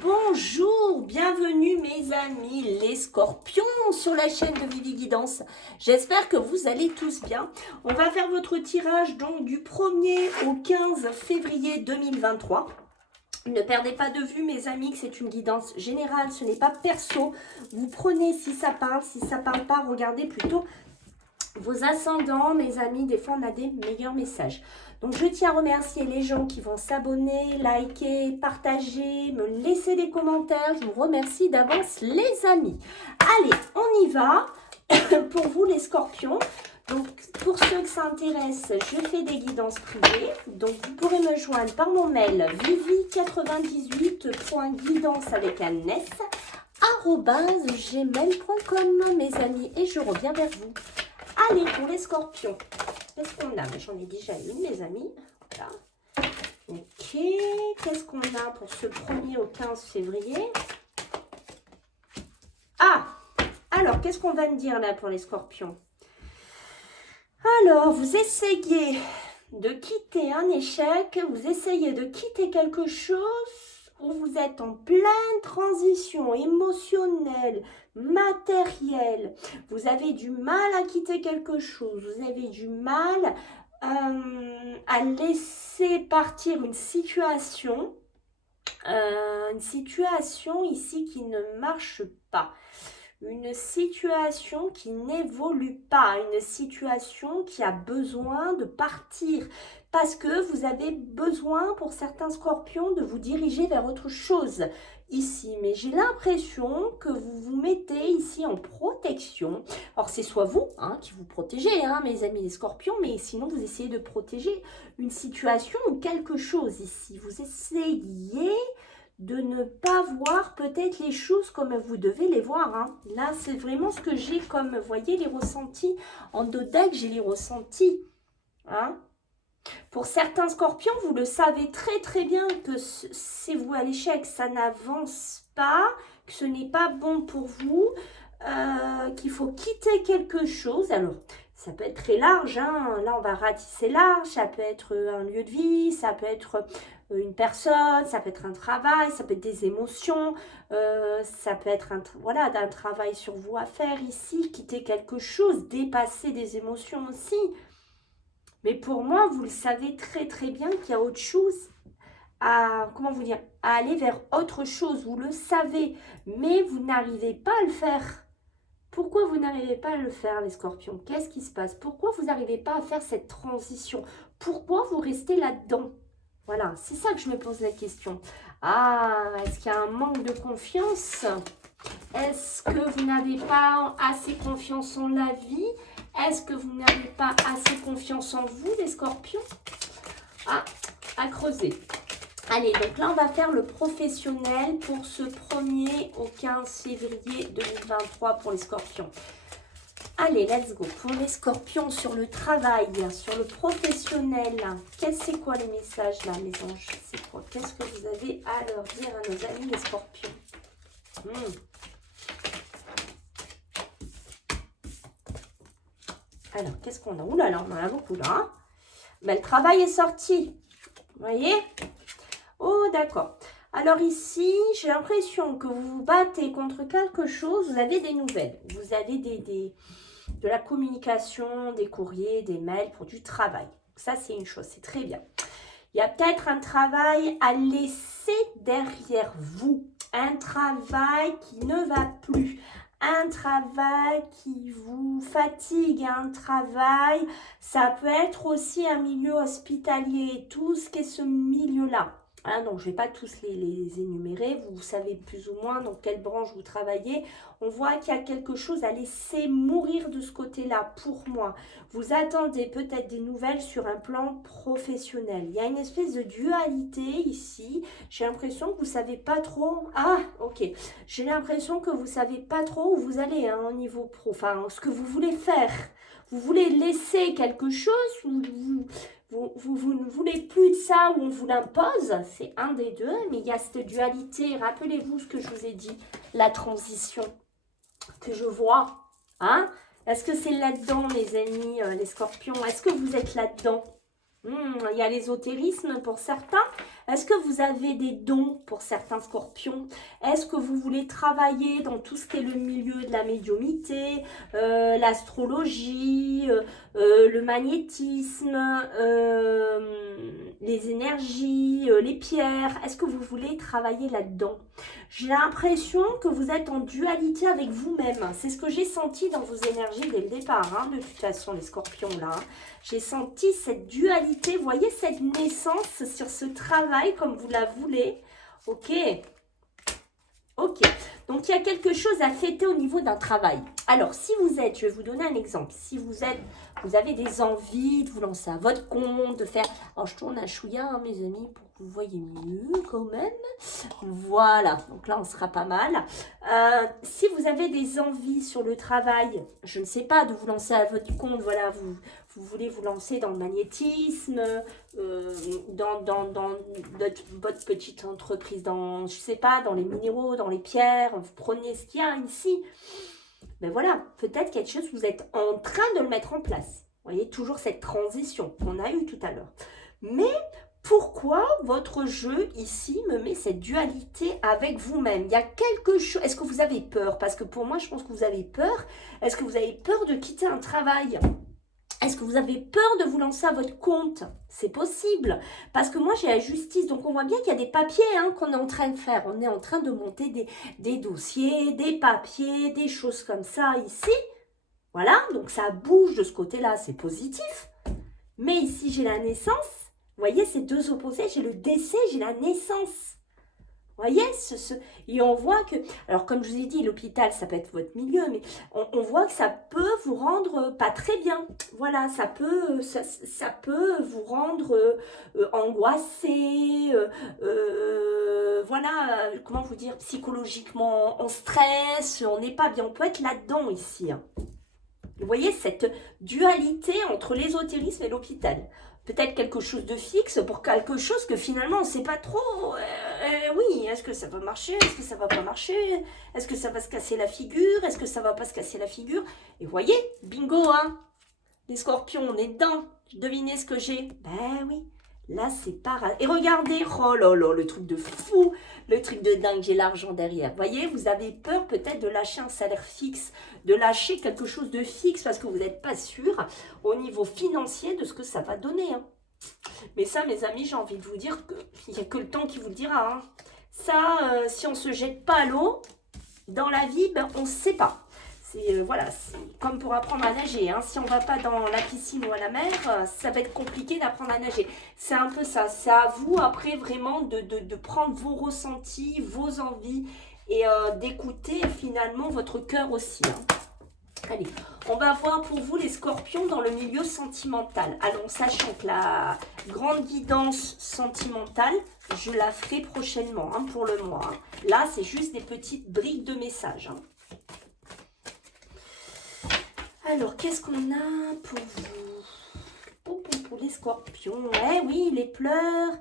Bonjour, bienvenue mes amis les scorpions sur la chaîne de Vivi Guidance. J'espère que vous allez tous bien. On va faire votre tirage donc du 1er au 15 février 2023. Ne perdez pas de vue mes amis que c'est une guidance générale, ce n'est pas perso. Vous prenez si ça parle pas, regardez plutôt vos ascendants, mes amis, des fois on a des meilleurs messages. Donc je tiens à remercier les gens qui vont s'abonner, liker, partager, me laisser des commentaires. Je vous remercie d'avance les amis. Allez, on y va pour vous les scorpions. Donc pour ceux que ça intéresse, je fais des guidances privées. Donc vous pourrez me joindre par mon mail vivi98.guidance avec un s @gmail.com mes amis et je reviens vers vous. Allez, pour les scorpions, qu'est-ce qu'on a? J'en ai déjà une, mes amis. Voilà. Ok, qu'est-ce qu'on a pour ce 1er au 15 février? Ah, alors, qu'est-ce qu'on va me dire là pour les scorpions? Alors, vous essayez de quitter un échec, vous essayez de quitter quelque chose où vous êtes en pleine transition émotionnelle, matérielle, vous avez du mal à quitter quelque chose, vous avez du mal à laisser partir une situation ici qui ne marche pas. Une situation qui n'évolue pas, une situation qui a besoin de partir parce que vous avez besoin pour certains scorpions de vous diriger vers autre chose ici. Mais j'ai l'impression que vous vous mettez ici en protection. Alors c'est soit vous qui vous protégez, mes amis les scorpions, mais sinon vous essayez de protéger une situation ou quelque chose ici. Vous essayez de ne pas voir peut-être les choses comme vous devez les voir. Là, c'est vraiment ce que j'ai comme, vous voyez, les ressentis. En dos deck, j'ai les ressentis. Pour certains scorpions, vous le savez très très bien que c'est vous à l'échec, ça n'avance pas, que ce n'est pas bon pour vous, qu'il faut quitter quelque chose. Alors, ça peut être très large, là on va ratisser large, ça peut être un lieu de vie, ça peut être une personne, ça peut être un travail, ça peut être des émotions, ça peut être d'un travail sur vous à faire ici, quitter quelque chose, dépasser des émotions aussi. Mais pour moi, vous le savez très très bien qu'il y a autre chose à aller vers autre chose, vous le savez, mais vous n'arrivez pas à le faire. Pourquoi vous n'arrivez pas à le faire, les scorpions? Qu'est-ce qui se passe? Pourquoi vous n'arrivez pas à faire cette transition? Pourquoi vous restez là-dedans? Voilà, c'est ça que je me pose la question. Ah, est-ce qu'il y a un manque de confiance? Est-ce que vous n'avez pas assez confiance en la vie? Est-ce que vous n'avez pas assez confiance en vous, les scorpions? Ah, à creuser. Allez, donc là, on va faire le professionnel pour ce 1er au 15 février 2023 pour les scorpions. Allez, let's go. Pour les scorpions, sur le travail, sur le professionnel, c'est quoi les messages là, mes anges? C'est quoi? Qu'est-ce que vous avez à leur dire à nos amis les scorpions? Alors, qu'est-ce qu'on a? Ouh là là, on en a beaucoup là. Ben, le travail est sorti. Vous voyez? Oh, d'accord. Alors ici, j'ai l'impression que vous vous battez contre quelque chose. Vous avez des nouvelles. Vous avez de la communication, des courriers, des mails pour du travail. Ça, c'est une chose. C'est très bien. Il y a peut-être un travail à laisser derrière vous. Un travail qui ne va plus. Un travail qui vous fatigue, un travail, ça peut être aussi un milieu hospitalier, tout ce qui est ce milieu-là. Donc, je ne vais pas tous les énumérer, vous savez plus ou moins dans quelle branche vous travaillez. On voit qu'il y a quelque chose à laisser mourir de ce côté-là pour moi. Vous attendez peut-être des nouvelles sur un plan professionnel. Il y a une espèce de dualité ici. J'ai l'impression que vous ne savez pas trop... Ah, ok. J'ai l'impression que vous ne savez pas trop où vous allez au niveau pro. Enfin, ce que vous voulez faire. Vous voulez laisser quelque chose ou vous ne voulez plus de ça ou on vous l'impose, c'est un des deux, mais il y a cette dualité. Rappelez-vous ce que je vous ai dit, la transition que je vois. Est-ce que c'est là-dedans, mes amis, les scorpions? Est-ce que vous êtes là-dedans? Il y a l'ésotérisme pour certains. Est-ce que vous avez des dons pour certains scorpions? Est-ce que vous voulez travailler dans tout ce qui est le milieu de la médiumnité, l'astrologie, le magnétisme, les énergies, les pierres? Est-ce que vous voulez travailler là-dedans? J'ai l'impression que vous êtes en dualité avec vous-même. C'est ce que j'ai senti dans vos énergies dès le départ, hein, de toute façon, les scorpions là. J'ai senti cette dualité, vous voyez cette naissance sur ce travail comme vous la voulez. Ok, ok. Donc, il y a quelque chose à fêter au niveau d'un travail. Alors, si vous êtes, je vais vous donner un exemple. Si vous êtes, vous avez des envies de vous lancer à votre compte, de faire... Alors, je tourne un chouïa, hein, mes amis, pour que vous voyez mieux quand même. Voilà, donc là, on sera pas mal. Si vous avez des envies sur le travail, je ne sais pas, de vous lancer à votre compte, voilà, vous voulez vous lancer dans le magnétisme, dans votre petite entreprise, dans, je sais pas, dans les minéraux, dans les pierres, vous prenez ce qu'il y a ici. Ben voilà, peut-être quelque chose, vous êtes en train de le mettre en place. Vous voyez, toujours cette transition qu'on a eue tout à l'heure. Mais pourquoi votre jeu ici me met cette dualité avec vous-même? Il y a quelque chose. Est-ce que vous avez peur? Parce que pour moi, je pense que vous avez peur. Est-ce que vous avez peur de quitter un travail? Est-ce que vous avez peur de vous lancer à votre compte? C'est possible. Parce que moi, j'ai la justice. Donc, on voit bien qu'il y a des papiers hein, qu'on est en train de faire. On est en train de monter des dossiers, des papiers, des choses comme ça ici. Voilà. Donc, ça bouge de ce côté-là. C'est positif. Mais ici, j'ai la naissance. Vous voyez, ces deux opposés. J'ai le décès, j'ai la naissance. Vous voyez, et on voit que, alors comme je vous ai dit, l'hôpital, ça peut être votre milieu, mais on voit que ça peut vous rendre pas très bien. Voilà, ça peut vous rendre angoissé, voilà, comment vous dire, psychologiquement en stress, on n'est pas bien, on peut être là-dedans ici. Hein. Vous voyez cette dualité entre l'ésotérisme et l'hôpital. Peut-être quelque chose de fixe pour quelque chose que finalement on ne sait pas trop. Oui, est-ce que ça va marcher? Est-ce que ça va pas marcher? Est-ce que ça va se casser la figure? Est-ce que ça va pas se casser la figure? Et vous voyez, bingo, hein? Les scorpions, on est dedans. Devinez ce que j'ai? Ben oui, là c'est pareil. Et regardez, oh là là, le truc de fou, le truc de dingue, j'ai l'argent derrière. Vous voyez, vous avez peur peut-être de lâcher un salaire fixe, de lâcher quelque chose de fixe parce que vous n'êtes pas sûr au niveau financier de ce que ça va donner. Hein. Mais ça, mes amis, j'ai envie de vous dire qu'il n'y a que le temps qui vous le dira. Hein. Ça, si on ne se jette pas à l'eau, dans la vie, ben, on ne sait pas. C'est voilà, comme pour apprendre à nager. Hein. Si on ne va pas dans la piscine ou à la mer, ça va être compliqué d'apprendre à nager. C'est un peu ça. C'est à vous, après, vraiment, de prendre vos ressentis, vos envies et d'écouter finalement votre cœur aussi. Hein. Allez, on va voir pour vous les scorpions dans le milieu sentimental. Alors, sachant que la grande guidance sentimentale, je la ferai prochainement hein, pour le mois. Hein. Là, c'est juste des petites briques de messages. Hein. Alors, qu'est-ce qu'on a pour vous? Pour les scorpions. Eh oui, les pleurs.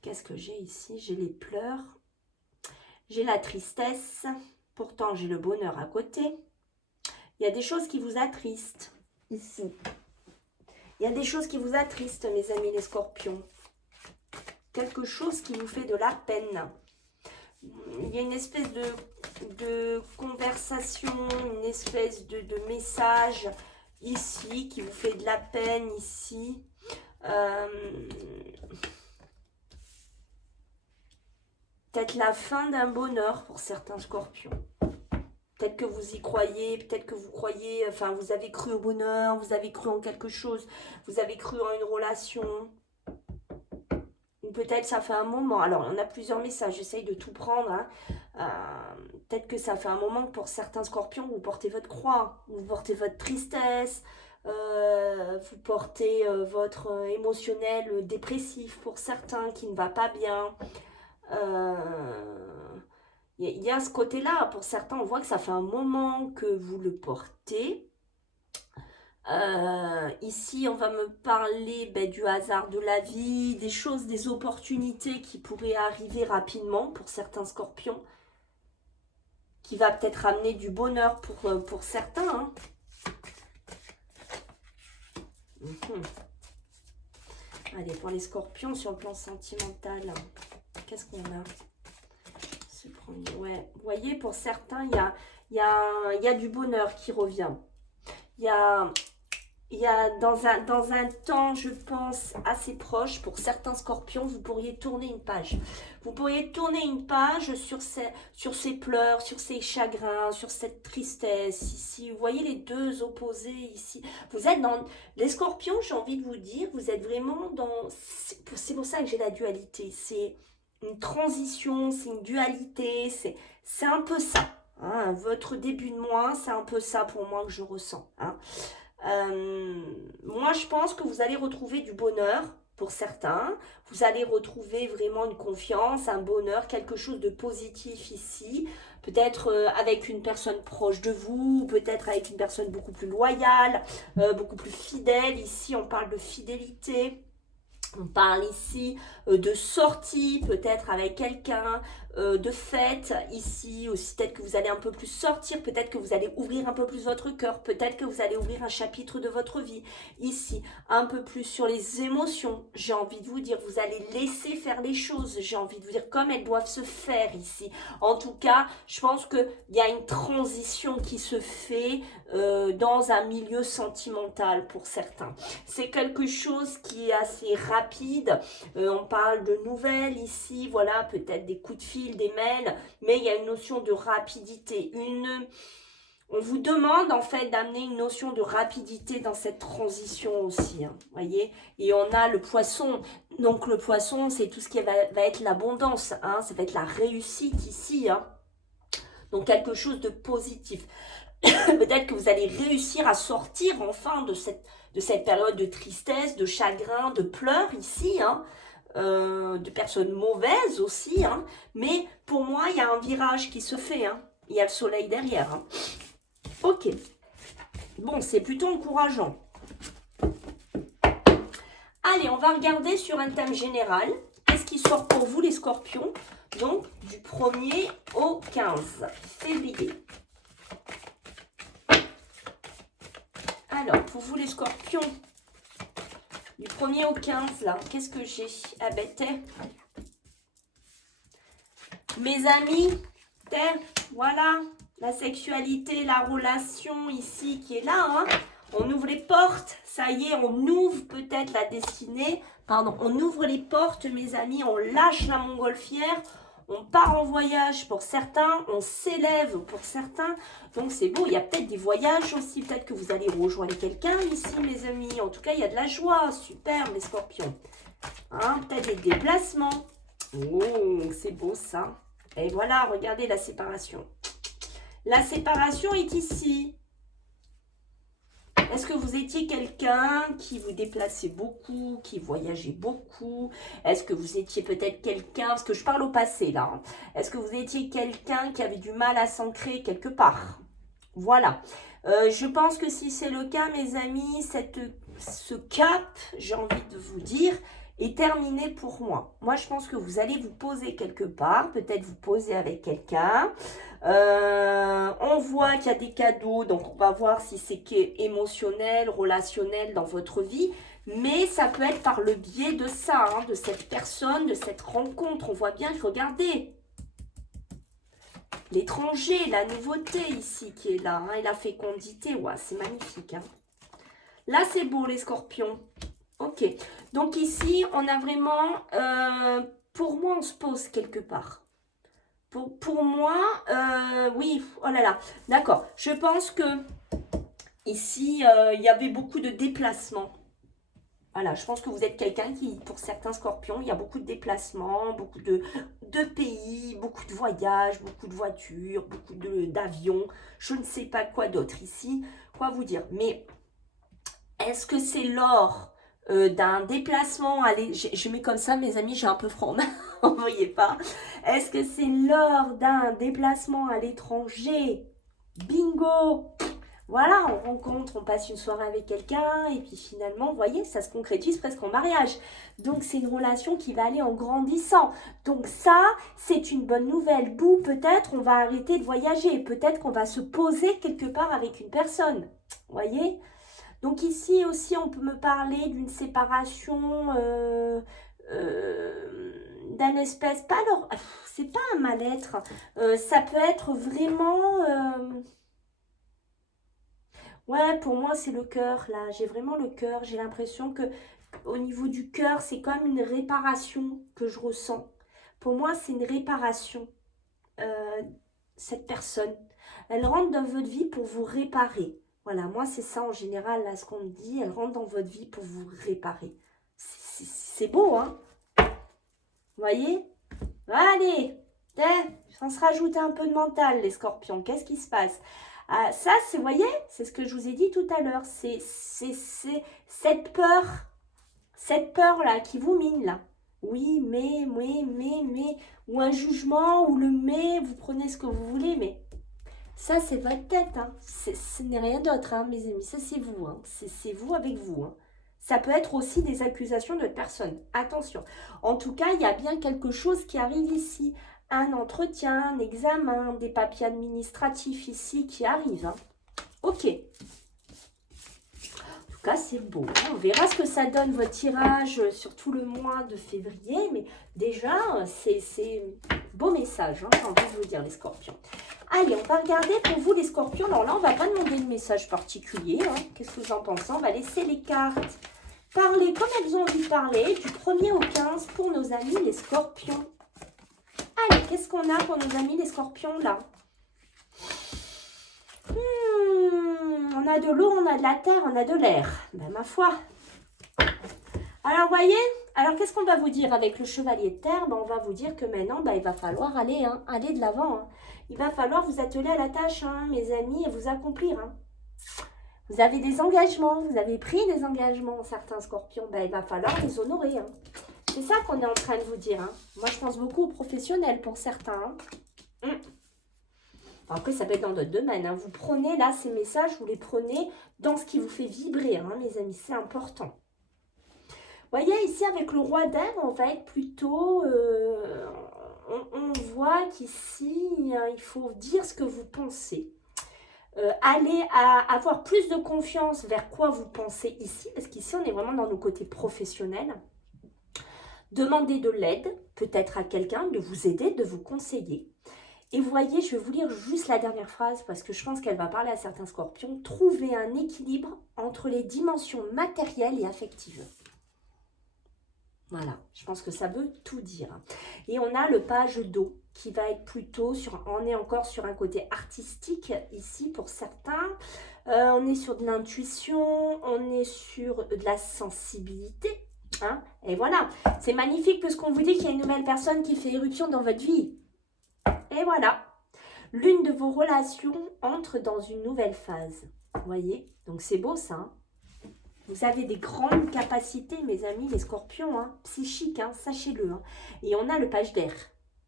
Qu'est-ce que j'ai ici? J'ai les pleurs. J'ai la tristesse. Pourtant, j'ai le bonheur à côté. Il y a des choses qui vous attristent ici. Il y a des choses qui vous attristent, mes amis les scorpions. Quelque chose qui vous fait de la peine. Il y a une espèce de conversation, une espèce de message ici qui vous fait de la peine ici. Peut-être la fin d'un bonheur pour certains scorpions. Peut-être que vous y croyez, peut-être que vous croyez, enfin vous avez cru au bonheur, vous avez cru en quelque chose, vous avez cru en une relation. Peut-être ça fait un moment, alors on a plusieurs messages, j'essaye de tout prendre. Hein. Peut-être que ça fait un moment que pour certains scorpions, vous portez votre croix, vous portez votre tristesse, vous portez votre émotionnel dépressif pour certains qui ne va pas bien. Il y a ce côté-là, pour certains, on voit que ça fait un moment que vous le portez. Ici, on va me parler du hasard de la vie, des choses, des opportunités qui pourraient arriver rapidement pour certains scorpions. qui va peut-être amener du bonheur pour certains. Hein. Allez, pour les scorpions, sur le plan sentimental, qu'est-ce qu'on a? Ouais, vous voyez, pour certains, il y a du bonheur qui revient. Il y a dans un temps, je pense, assez proche, pour certains scorpions, vous pourriez tourner une page. Vous pourriez tourner une page sur ces pleurs, sur ces chagrins, sur cette tristesse ici. Vous voyez les deux opposés ici. Vous êtes dans... Les scorpions, j'ai envie de vous dire, vous êtes vraiment dans... C'est pour ça que j'ai la dualité. C'est une transition, c'est une dualité, c'est un peu ça. Hein. Votre début de mois, c'est un peu ça pour moi que je ressens. Hein. Moi, je pense que vous allez retrouver du bonheur pour certains. Vous allez retrouver vraiment une confiance, un bonheur, quelque chose de positif ici. Peut-être avec une personne proche de vous, peut-être avec une personne beaucoup plus loyale, beaucoup plus fidèle. Ici, on parle de fidélité. On parle ici de sortie, peut-être avec quelqu'un, de fête, ici aussi, peut-être que vous allez un peu plus sortir, peut-être que vous allez ouvrir un peu plus votre cœur, peut-être que vous allez ouvrir un chapitre de votre vie, ici, un peu plus sur les émotions, j'ai envie de vous dire, vous allez laisser faire les choses, j'ai envie de vous dire, comme elles doivent se faire ici. En tout cas, je pense qu'il y a une transition qui se fait dans un milieu sentimental pour certains. C'est quelque chose qui est assez rapide, on parle de nouvelles ici, voilà, peut-être des coups de fil, des mails, mais il y a une notion de rapidité. On vous demande en fait d'amener une notion de rapidité dans cette transition aussi, hein, voyez. Et on a le poisson, donc le poisson c'est tout ce qui va être l'abondance, hein, ça va être la réussite ici, hein. Donc quelque chose de positif. Peut-être que vous allez réussir à sortir enfin de cette période de tristesse, de chagrin, de pleurs ici, hein. De personnes mauvaises aussi, hein. Mais pour moi, il y a un virage qui se fait, hein. Il y a le soleil derrière. Hein. Ok. Bon, c'est plutôt encourageant. Allez, on va regarder sur un thème général. Qu'est-ce qui sort pour vous, les scorpions? Donc, du 1er au 15 février. Alors, pour vous, les scorpions, du 1er au 15, là, qu'est-ce que j'ai? Ah ben, mes amis, voilà, la sexualité, la relation ici qui est là, hein. On ouvre les portes, ça y est, on ouvre peut-être la destinée, pardon, on ouvre les portes, mes amis, on lâche la montgolfière, on part en voyage pour certains, on s'élève pour certains, donc c'est beau, il y a peut-être des voyages aussi, peut-être que vous allez rejoindre quelqu'un ici, mes amis, en tout cas, il y a de la joie, super, les scorpions, hein, peut-être des déplacements, oh, c'est beau ça, et voilà, regardez la séparation, la séparation est ici. Est-ce que vous étiez quelqu'un qui vous déplaçait beaucoup, qui voyageait beaucoup? Est-ce que vous étiez peut-être quelqu'un, parce que je parle au passé là, hein. Est-ce que vous étiez quelqu'un qui avait du mal à s'ancrer quelque part? Voilà. Je pense que si c'est le cas, mes amis, ce cap, j'ai envie de vous dire, est terminé pour moi. Moi, je pense que vous allez vous poser quelque part, peut-être vous poser avec quelqu'un. On voit qu'il y a des cadeaux, donc on va voir si c'est émotionnel, relationnel dans votre vie, mais ça peut être par le biais de ça, hein, de cette personne, de cette rencontre. On voit bien que, regardez, l'étranger, la nouveauté ici qui est là, hein, et la fécondité, ouais, c'est magnifique. Hein. Là, c'est beau les scorpions. Ok, donc ici, on a vraiment, pour moi, on se pose quelque part. Pour moi, oui, oh là là, d'accord. Je pense que ici, il y avait beaucoup de déplacements. Voilà, je pense que vous êtes quelqu'un qui, pour certains scorpions, il y a beaucoup de déplacements, beaucoup de pays, beaucoup de voyages, beaucoup de voitures, beaucoup d'avions. Je ne sais pas quoi d'autre ici, quoi vous dire. Mais est-ce que c'est lors d'un déplacement, allez, je mets comme ça mes amis, j'ai un peu froid, vous ne voyez pas. Est-ce que c'est lors d'un déplacement à l'étranger? Bingo! Voilà, on rencontre, on passe une soirée avec quelqu'un et puis finalement, vous voyez, ça se concrétise presque en mariage. Donc c'est une relation qui va aller en grandissant. Donc ça, c'est une bonne nouvelle. D'où peut-être on va arrêter de voyager, peut-être qu'on va se poser quelque part avec une personne. Vous voyez? Donc ici aussi, on peut me parler d'une séparation, d'un espèce, pas leur, c'est pas un mal-être, ça peut être vraiment, ouais, pour moi c'est le cœur là, j'ai vraiment le cœur, j'ai l'impression que au niveau du cœur, c'est comme une réparation que je ressens. Pour moi, c'est une réparation, euh, cette personne. Elle rentre dans votre vie pour vous réparer. Voilà, moi c'est ça en général, là, ce qu'on me dit, elle rentre dans votre vie pour vous réparer. C'est beau, hein? Vous voyez? Allez, on se rajoute un peu de mental, les scorpions. Qu'est-ce qui se passe? Ah, ça, c'est, vous voyez, c'est ce que je vous ai dit tout à l'heure. C'est cette peur-là qui vous mine, là. Oui, mais, ou un jugement, ou le mais, vous prenez ce que vous voulez, mais ça, c'est votre tête, hein. Ce n'est rien d'autre, hein, mes amis. Ça, c'est vous, hein. C'est vous avec vous, hein. Ça peut être aussi des accusations de personne. Attention. En tout cas, il y a bien quelque chose qui arrive ici. Un entretien, un examen, des papiers administratifs ici qui arrivent, hein. Ok. En tout cas, c'est beau. On verra ce que ça donne votre tirage sur tout le mois de février. Mais déjà, c'est beau message, hein, j'ai envie de vous dire, les scorpions. Allez, on va regarder pour vous les scorpions. Alors là, on ne va pas demander de message particulier, hein. Qu'est-ce que vous en pensez? On va laisser les cartes parler comme elles ont envie de parler, du 1er au 15 pour nos amis les scorpions. Allez, qu'est-ce qu'on a pour nos amis les scorpions là? On a de l'eau, on a de la terre, on a de l'air. Ben ma foi. Alors, voyez, alors qu'est-ce qu'on va vous dire avec le chevalier de terre? Ben, on va vous dire que maintenant, ben, il va falloir aller, hein, aller de l'avant. Hein. Il va falloir vous atteler à la tâche, hein, mes amis, et vous accomplir. Hein. Vous avez des engagements, vous avez pris des engagements, certains scorpions, ben, il va falloir les honorer. Hein. C'est ça qu'on est en train de vous dire. Hein. Moi, je pense beaucoup aux professionnels pour certains. Hein. Après, ça peut être dans d'autres domaines. Hein. Vous prenez là ces messages, vous les prenez dans ce qui vous fait vibrer, hein, mes amis, c'est important. Vous voyez, ici, avec le roi d'air, on va être plutôt... on voit qu'ici, il faut dire ce que vous pensez. Allez avoir plus de confiance vers quoi vous pensez ici, parce qu'ici, on est vraiment dans nos côtés professionnels. Demandez de l'aide, peut-être à quelqu'un, de vous aider, de vous conseiller. Et vous voyez, je vais vous lire juste la dernière phrase, parce que je pense qu'elle va parler à certains scorpions. Trouver un équilibre entre les dimensions matérielles et affectives. Voilà, je pense que ça veut tout dire. Et on a le page d'eau qui va être plutôt sur, on est encore sur un côté artistique ici pour certains. On est sur de l'intuition, on est sur de la sensibilité. Hein, et voilà, c'est magnifique puisqu'on vous dit qu'il y a une nouvelle personne qui fait éruption dans votre vie. Et voilà, l'une de vos relations entre dans une nouvelle phase. Vous voyez, donc c'est beau ça. Hein. Vous avez des grandes capacités, mes amis, les scorpions, hein, psychiques, hein, sachez-le. Hein. Et on a le page d'air.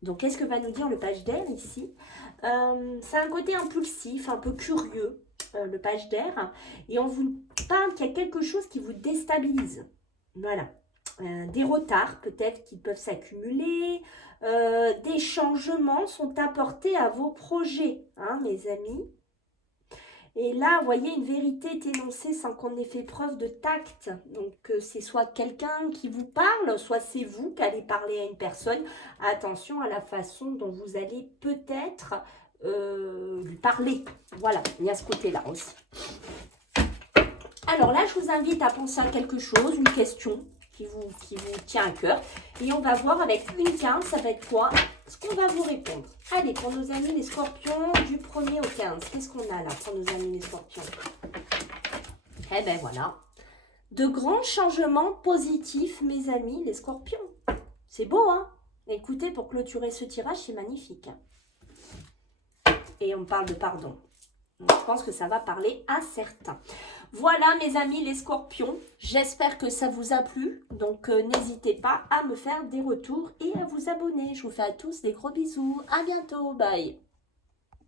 Donc, qu'est-ce que va nous dire le page d'air ici? C'est un côté impulsif, un peu curieux, le page d'air. Et on vous parle qu'il y a quelque chose qui vous déstabilise. Voilà. Des retards, peut-être, qui peuvent s'accumuler. Des changements sont apportés à vos projets, hein, mes amis. Et là, vous voyez, une vérité est énoncée sans qu'on ait fait preuve de tact. Donc, c'est soit quelqu'un qui vous parle, soit c'est vous qui allez parler à une personne. Attention à la façon dont vous allez peut-être lui parler. Voilà, il y a ce côté-là aussi. Alors là, je vous invite à penser à quelque chose, une question qui vous tient à cœur. Et on va voir avec une carte, ça va être quoi? Ce qu'on va vous répondre. Allez, pour nos amis les scorpions, du 1er au 15, qu'est-ce qu'on a là pour nos amis les scorpions? Eh ben voilà. De grands changements positifs, mes amis les scorpions. C'est beau, hein? Écoutez, pour clôturer ce tirage, c'est magnifique. Et on parle de pardon. Donc, je pense que ça va parler à certains. Voilà mes amis les scorpions, j'espère que ça vous a plu, donc n'hésitez pas à me faire des retours et à vous abonner. Je vous fais à tous des gros bisous, à bientôt, bye.